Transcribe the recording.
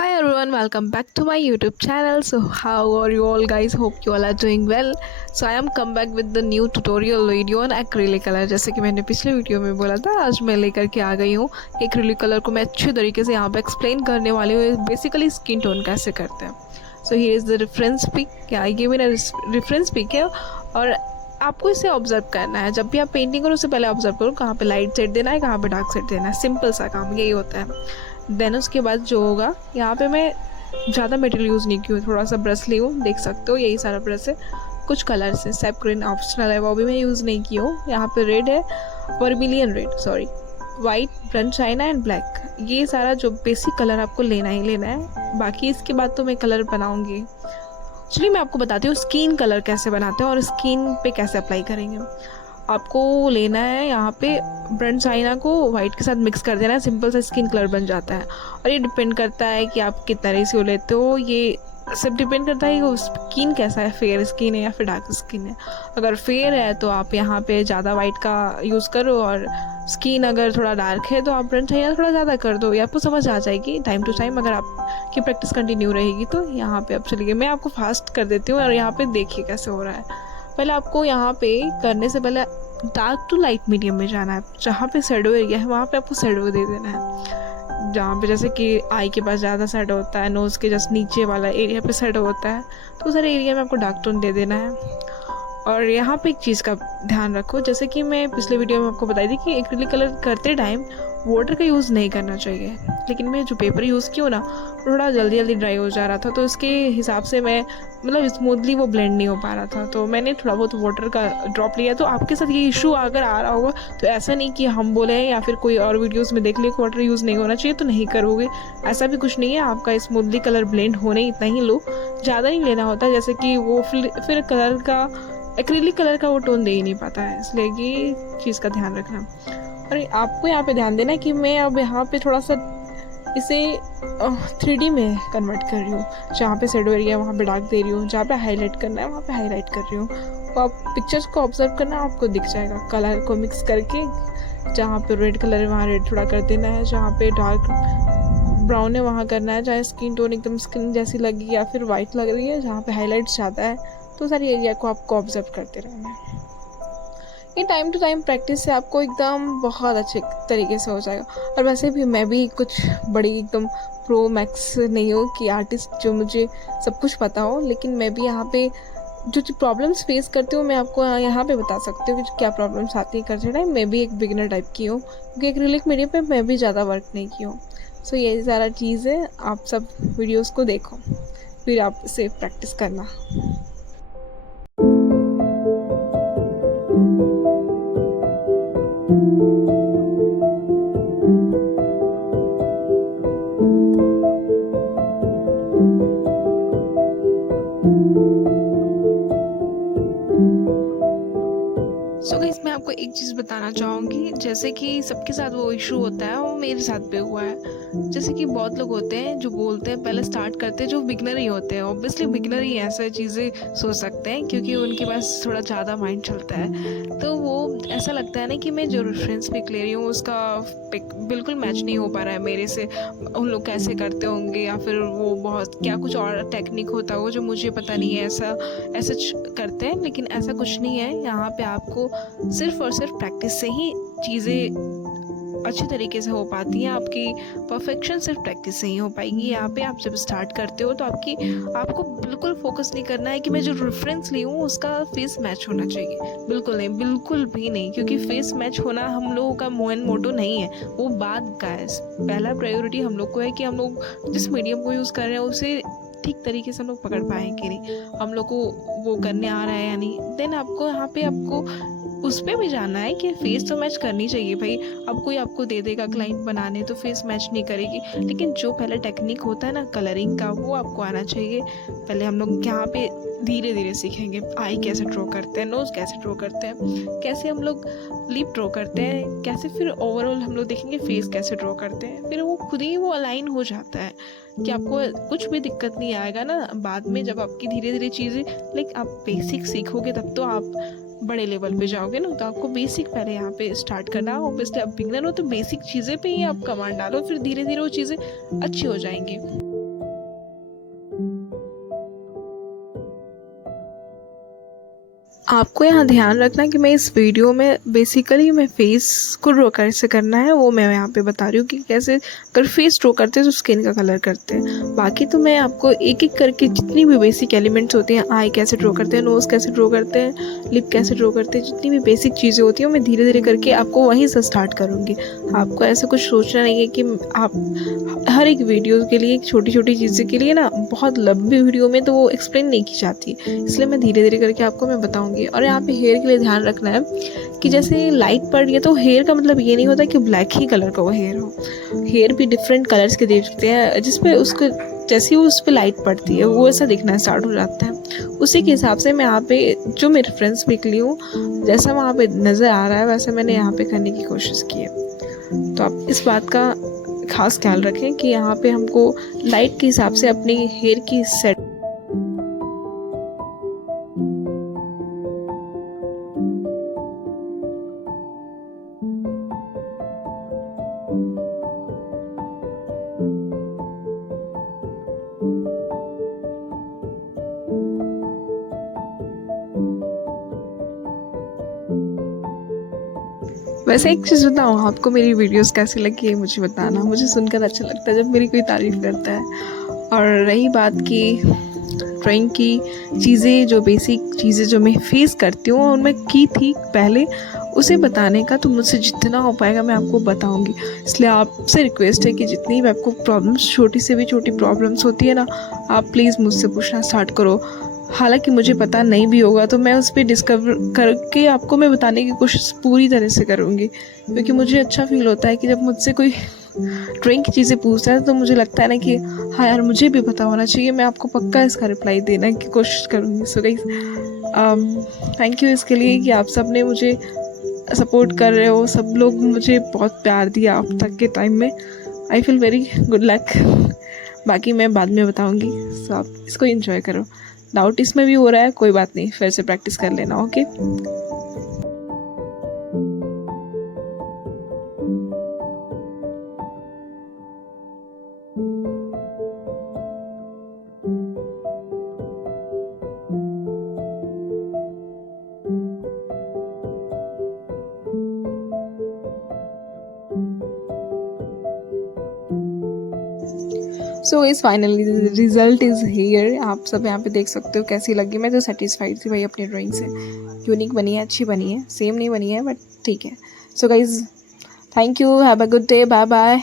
Hi everyone, welcome back to my YouTube channel. So how are you all guys? Hope you all are doing well. So I am come back with the new tutorial video on acrylic color. जैसे कि मैंने पिछले video में बोला था, आज मैं लेकर के आ गई हूँ एक्रिलिक कलर को मैं अच्छे तरीके से यहाँ पे एक्सप्लेन करने वाली हूँ बेसिकली स्किन टोन कैसे करते हैं. So here is the reference pic. I give in reference pic है और आपको इसे ऑब्जर्व करना है. जब भी आप पेंटिंग करो उससे पहले ऑब्जर्व करो कहाँ पे लाइट सेट देना है, कहाँ पे डार्क सेट देना है. सिंपल सा काम यही होता है. देन उसके बाद जो होगा, यहाँ पे मैं ज़्यादा मटेरियल यूज़ नहीं की हूँ, थोड़ा सा ब्रश ली हूँ, देख सकते हो यही सारा ब्रश है. कुछ कलर्स है, सेप ग्रीन ऑप्शनल है, वो भी मैं यूज़ नहीं की हूँ. यहाँ पे रेड है, vermilion red, sorry, white, brunch China and black. ये सारा जो बेसिक कलर आपको लेना ही लेना है. बाकी इसके बाद तो मैं कलर बनाऊँगी. चलिए मैं आपको बताती हूँ स्किन कलर कैसे बनाते हैं और स्किन पे कैसे अप्लाई करेंगे. आपको लेना है यहाँ पे ब्रंच चाइना को वाइट के साथ मिक्स कर देना है, सिंपल सा स्किन कलर बन जाता है. और ये डिपेंड करता है कि आप कितना रेशियो लेते हो. ये सब डिपेंड करता है कि स्किन कैसा है, फेयर स्किन है या फिर डार्क स्किन है. अगर फेयर है तो आप यहाँ पे ज़्यादा वाइट का यूज़ करो, और स्किन अगर थोड़ा डार्क है तो आप ब्रंच चाइना थोड़ा ज़्यादा कर दो. ये आपको समझ आ जाएगी टाइम टू टाइम अगर आपकी प्रैक्टिस कंटिन्यू रहेगी तो. यहाँ पे अब चलिए मैं आपको फास्ट कर देती हूँ और यहाँ पे देखिए कैसे हो रहा है. पहले आपको यहाँ पे करने से पहले डार्क टू लाइट मीडियम में जाना है. जहाँ पे शेडो एरिया है वहाँ पे आपको शेडो दे देना है. जहाँ पे जैसे कि आई के पास ज़्यादा शेडो होता है, नोज़ के जस्ट नीचे वाला एरिया पे शेडो होता है, तो सारे एरिया में आपको डार्क टोन दे देना है. और यहाँ पे एक चीज़ का ध्यान रखो, जैसे कि मैं पिछले वीडियो में आपको बताई थी कि एक्रिलिक कलर करते टाइम वाटर का यूज़ नहीं करना चाहिए. लेकिन मैं जो पेपर यूज़ की हूँ ना, थोड़ा जल्दी जल्दी ड्राई हो जा रहा था, तो इसके हिसाब से मैं मतलब स्मूथली वो ब्लेंड नहीं हो पा रहा था, तो मैंने थोड़ा बहुत वाटर का ड्रॉप लिया. तो आपके साथ ये इशू अगर आ रहा होगा तो ऐसा नहीं कि हम बोले हैं या फिर कोई और वीडियोस में देख लिया कि वाटर यूज़ नहीं होना चाहिए तो नहीं करोगे. ऐसा भी कुछ नहीं है. आपका स्मूथली कलर ब्लेंड होने इतना ही लो, ज़्यादा नहीं लेना होता, जैसे कि वो फिर कलर का एक्रिलिक कलर का वो टोन दे ही नहीं पाता है. इसलिए ये चीज़ का ध्यान रखना. और आपको यहाँ पे ध्यान देना कि मैं अब यहाँ पे थोड़ा सा इसे 3D में कन्वर्ट कर रही हूँ. जहाँ पे शेडो एरिया वहाँ पे डार्क दे रही हूँ, जहाँ पे हाईलाइट करना है वहाँ पे हाईलाइट कर रही हूँ. तो आप पिक्चर्स को ऑब्जर्व करना, आपको दिख जाएगा. कलर को मिक्स करके जहाँ पे रेड कलर है वहाँ रेड थोड़ा कर देना है, जहाँ पे डार्क ब्राउन है वहाँ करना है, जहाँ स्किन टोन एकदम स्किन जैसी लगी या फिर वाइट लग रही है, जहाँ पे हाईलाइट ज़्यादा है, तो सारी एरिया को आपको ऑब्जर्व करते रहना है. ये टाइम टू टाइम प्रैक्टिस से आपको एकदम बहुत अच्छे तरीके से हो जाएगा. और वैसे भी मैं भी कुछ बड़ी एकदम प्रो मैक्स नहीं हूँ कि आर्टिस्ट जो मुझे सब कुछ पता हो, लेकिन मैं भी यहाँ पे जो प्रॉब्लम्स फेस करती हूँ मैं आपको यहाँ पे बता सकती हूँ कि क्या प्रॉब्लम्स आती है करते टाइम. मैं भी एक बिगिनर टाइप की हूँ क्योंकि एक्रिलिक मीडियम पे मैं भी ज़्यादा वर्क नहीं की हूँ. सो ये सारा चीज़ है. आप सब वीडियोज़ को देखो, फिर आप इसे प्रैक्टिस करना. सो गाइस मैं आपको एक चीज़ बताना चाहूँगी, जैसे कि सबके साथ वो इशू होता है, वो मेरे साथ भी हुआ है. जैसे कि बहुत लोग होते हैं जो बोलते हैं पहले स्टार्ट करते हैं, जो बिगनर ही होते हैं. ऑब्वियसली बिगनर ही ऐसे चीज़ें सोच सकते हैं क्योंकि उनके पास थोड़ा ज़्यादा माइंड चलता है. तो वो ऐसा लगता है ना कि मैं जो रेफरेंस पिक ले रही हूँ उसका पिक बिल्कुल मैच नहीं हो पा रहा है मेरे से. उन लोग कैसे करते होंगे या फिर वो बहुत क्या कुछ और टेक्निक होता हो जो मुझे पता नहीं है. ऐसा करते हैं, लेकिन ऐसा कुछ नहीं है. यहाँ पे आपको सिर्फ और सिर्फ प्रैक्टिस से ही चीज़ें अच्छे तरीके से हो पाती हैं. आपकी परफेक्शन सिर्फ प्रैक्टिस से ही हो पाएगी. यहाँ पे आप जब स्टार्ट करते हो तो आपको बिल्कुल फोकस नहीं करना है कि मैं जो रेफरेंस ली हूँ उसका फेस मैच होना चाहिए. बिल्कुल नहीं, बिल्कुल भी नहीं, क्योंकि फेस मैच होना हम लोगों का मेन मोटो नहीं है, वो बाद का है. पहला प्रायोरिटी हम लोग को है कि हम लोग जिस मीडियम को यूज़ कर रहे हैं उसे ठीक तरीके से हम लोग पकड़ पाएँ कि नहीं, हम लोग को वो करने आ रहा है या नहीं. देन आपको यहाँ पे आपको उस पर भी जाना है कि फेस तो मैच करनी चाहिए भाई. अब कोई आपको दे देगा क्लाइंट बनाने तो फेस मैच नहीं करेगी, लेकिन जो पहले टेक्निक होता है ना कलरिंग का, वो आपको आना चाहिए. पहले हम लोग यहाँ पे धीरे धीरे सीखेंगे आई कैसे ड्रॉ करते हैं, नोज़ कैसे ड्रॉ करते हैं, कैसे हम लोग लिप ड्रॉ करते हैं, कैसे फिर ओवरऑल हम लोग देखेंगे फेस कैसे ड्रॉ करते हैं. फिर वो खुद ही वो अलाइन हो जाता है कि आपको कुछ भी दिक्कत नहीं आएगा ना बाद में. जब आपकी धीरे धीरे चीज़ें लाइक आप बेसिक सीखोगे तब तो आप बड़े लेवल पे जाओगे ना. तो आपको बेसिक पहले यहाँ पे स्टार्ट करना. ऑब्वियसली आप बिगनर हो तो बेसिक चीज़ें पे ही आप कमांड डालो, फिर धीरे धीरे वो चीज़ें अच्छी हो जाएंगी. आपको यहाँ ध्यान रखना कि मैं इस वीडियो में बेसिकली मैं फेस को ड्रॉ कैसे करना है वो मैं यहाँ पे बता रही हूँ कि कैसे अगर फेस ड्रॉ करते हैं तो स्किन का कलर करते हैं। बाकी तो मैं आपको एक एक करके जितनी भी बेसिक एलिमेंट्स होती हैं, आई कैसे ड्रॉ करते हैं, नोज़ कैसे ड्रॉ करते हैं, लिप कैसे ड्रॉ करते हैं, जितनी भी बेसिक चीज़ें होती हैं मैं धीरे धीरे करके आपको वहीं से स्टार्ट करूँगी। आपको ऐसा कुछ सोचना नहीं है कि आप हर एक वीडियो के लिए छोटी छोटी चीज़ें के लिए ना बहुत लंबी वीडियो में तो वो एक्सप्लेन नहीं की जाती, इसलिए मैं धीरे धीरे करके आपको मैं बताऊंगी। और यहाँ पे हेयर के लिए ध्यान रखना है कि जैसे लाइट पड़ रही है तो हेयर का मतलब ये नहीं होता कि ब्लैक ही कलर का वो हेयर हो। हेयर भी डिफरेंट कलर्स के दे सकते हैं, जिसपे उसको जैसे ही उस पर लाइट पड़ती है वो ऐसा दिखना स्टार्ट हो जाता है। उसी के हिसाब से मैं यहाँ पे जो मैं रेफरेंस पिक ली हूँ, जैसा वहाँ पे नज़र आ रहा है वैसा मैंने यहाँ पे करने की कोशिश की है। तो आप इस बात का खास ख्याल रखें कि यहाँ पे हमको लाइट के हिसाब से अपनी हेयर की सेट वैसे एक चीज़ बताऊँ आपको, मेरी वीडियोस कैसी लगी है मुझे बताना। मुझे सुनकर अच्छा लगता है जब मेरी कोई तारीफ़ करता है। और रही बात की ड्राइंग की चीज़ें, जो बेसिक चीज़ें जो मैं फेस करती हूँ और मैं की थी पहले, उसे बताने का तो मुझसे जितना हो पाएगा मैं आपको बताऊंगी। इसलिए आपसे रिक्वेस्ट है कि जितनी भी आपको प्रॉब्लम्स, छोटी से भी छोटी प्रॉब्लम्स होती है ना, आप प्लीज़ मुझसे पूछना स्टार्ट करो। हालांकि मुझे पता नहीं भी होगा तो मैं उस पर डिस्कवर करके आपको मैं बताने की कोशिश पूरी तरह से करूँगी, क्योंकि मुझे अच्छा फील होता है कि जब मुझसे कोई ड्राइंग की चीज़ें पूछता है तो मुझे लगता है ना कि हाँ यार मुझे भी पता होना चाहिए। मैं आपको पक्का इसका रिप्लाई देने की कोशिश करूँगी। सो गाइस, थैंक यू इसके लिए कि आप सब ने मुझे सपोर्ट कर रहे हो। सब लोग मुझे बहुत प्यार दिया अब तक के टाइम में। I feel very good luck. बाकी मैं बाद में बताऊँगी। सो आप इसको एंजॉय करो। डाउट इसमें भी हो रहा है, कोई बात नहीं, फिर से प्रैक्टिस कर लेना। ओके। सो इस फाइनली रिजल्ट इज़ हेयर। आप सब यहाँ पे देख सकते हो कैसी लगी। मैं तो सेटिस्फाइड थी भाई अपनी ड्राइंग से। यूनिक बनी है, अच्छी बनी है, सेम नहीं बनी है बट ठीक है। So guys, thank you, have a good day, bye bye.